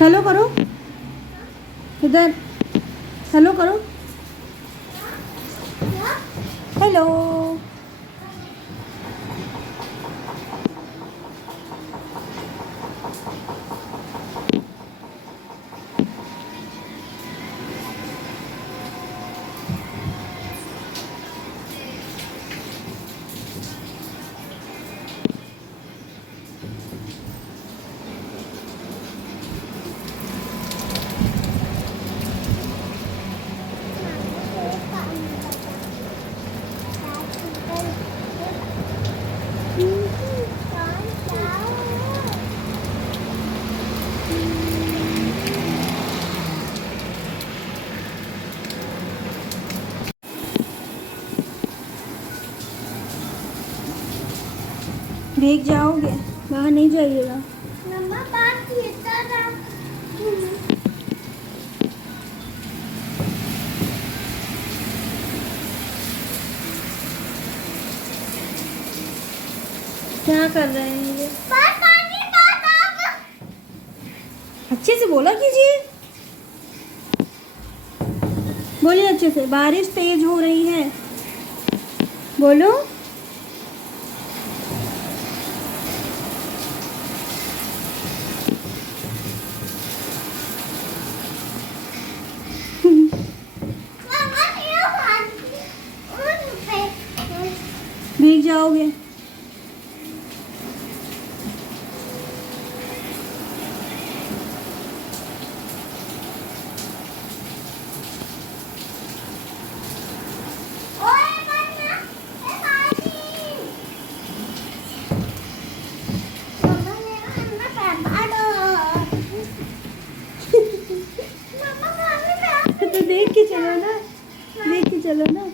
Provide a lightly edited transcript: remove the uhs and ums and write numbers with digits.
Hello करो, इधर hello करो। हेलो। भीग जाओगे, बाहर नहीं जाइएगा। मम्मा बात किया था। क्या कर रहे हैं ये? पानी बात आप अच्छे से बोला कीजिए, बोलिए अच्छे से। बारिश तेज हो रही है, बोलो। मम्मा ये पानी उन पे भीग जाओगे। ओए मन्ना ये पानी मम्मा ने अन्ना पैर दो मम्मा पानी पे तो देख के चलो ना, देख के चलो ना।